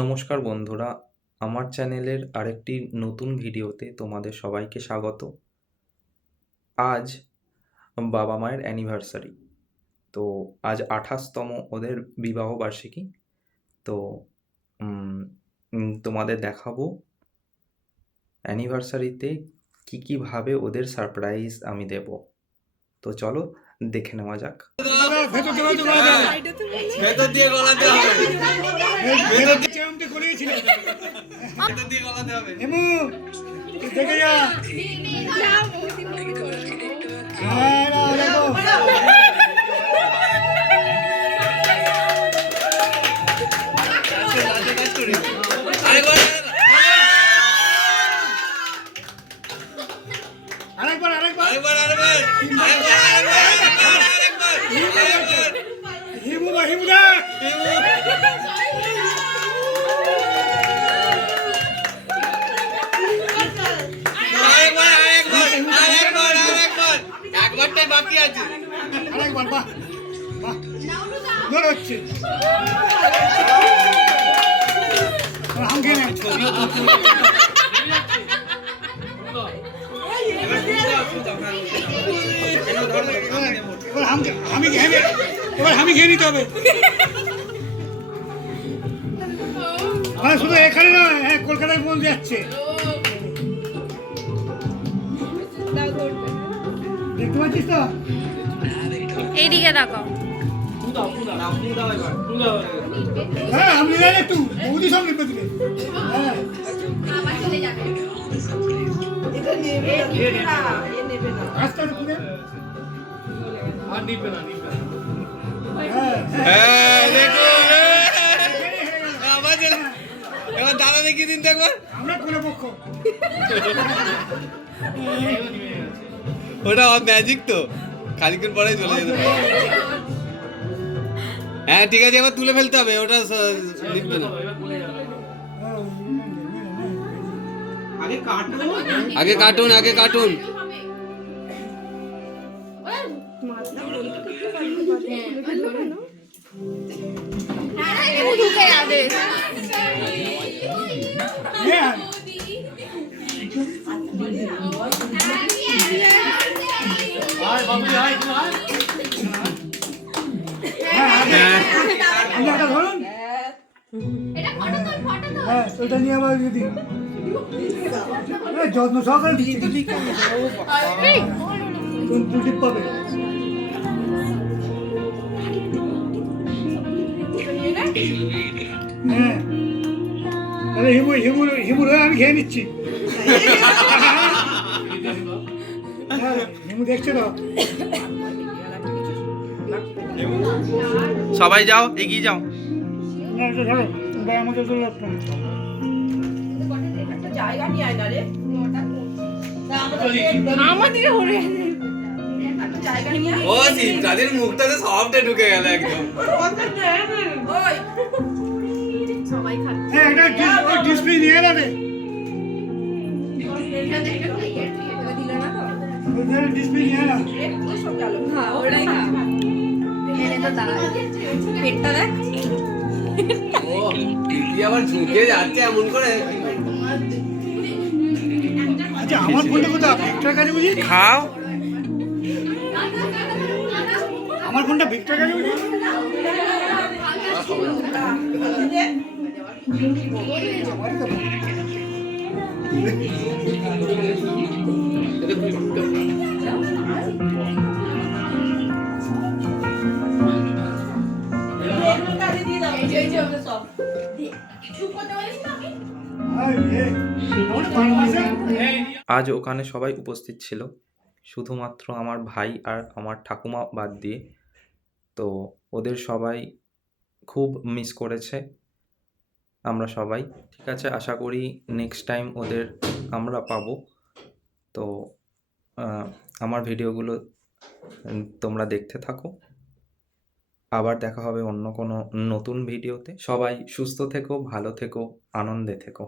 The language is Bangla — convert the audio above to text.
নমস্কার বন্ধুরা, আমার চ্যানেলের আরেকটি নতুন ভিডিওতে তোমাদের সবাইকে স্বাগত। আজ বাবা মায়ের অ্যানিভার্সারি। তো আজ ২৮তম ওদের বিবাহবার্ষিকী। তো তোমাদের দেখাবো অ্যানিভার্সারিতে কীভাবে ওদের সারপ্রাইজ আমি দেব। তো চলো দেখে নেওয়া যাক। বাকি আছে আরেকবার। বাহ বাহ জোর হচ্ছে। আমি খেয়ে নিতে হবে। শুধু এখানে নয়, হ্যাঁ কলকাতায় পৌঁছে যাচ্ছে। দেখতে পাচ্ছিস তো? এইদিকে দেখাও। হ্যাঁ আমি একটু বৌদি সব নিবে দিলে। হ্যাঁ আস্তে আস্তে পুরে আর নিবে না। হ্যাঁ দেখো এবার দাদা দেখিয়ে দিন তো একবার। আমরা কোন পক্ষ? ওটা ম্যাজিক তো, খানিকক্ষণ পরে চলে যেতে পারে। হ্যাঁ ঠিক আছে, এবার তুলে ফেলতে হবে, ওটা নিবে না। আগে কার্টুন ঢুকে যাবে। ওটা নিয়ে আবার যদি যত্ন সহকারে পাবে। হ্যাঁ তাহলে হিমুর হয়ে আমি খেয়ে নিচ্ছি। হিমু দেখছে তো? সবাই যাও, এগিয়ে যাও। আমাকে ও তাদের মুখটাতে সবটা ঢুকে গেল একদম। সবাই খাবে। হ্যাঁ এটা ডিসপ্লে নিয়ে যাবে। ডিসপ্লে নিয়ে না। হ্যাঁ ওটাই খা। এনে তো দাঁড়া। পেটটা দেখ। ও দিদি আবার ঝুঁকে যাচ্ছে এমন করে। আচ্ছা আমার ফোনটা কোথায়? ভিক্টর কাছে বুঝি খাও। আমার ফোনটা ভিক্টর কাছে বুঝি। আজ ওখানে সবাই উপস্থিত ছিল, শুধুমাত্র আমার ভাই আর আমার ঠাকুমা বাদ দিয়ে। তো ওদের সবাই খুব মিস করেছে আমরা সবাই। ঠিক আছে, আশা করি নেক্সট টাইম ওদের আমরা পাবো। তো আমার ভিডিওগুলো তোমরা দেখতে থাকো। আবার দেখা হবে অন্য কোনো নতুন ভিডিওতে। সবাই সুস্থ থেকো, ভালো থেকো, আনন্দে থেকো।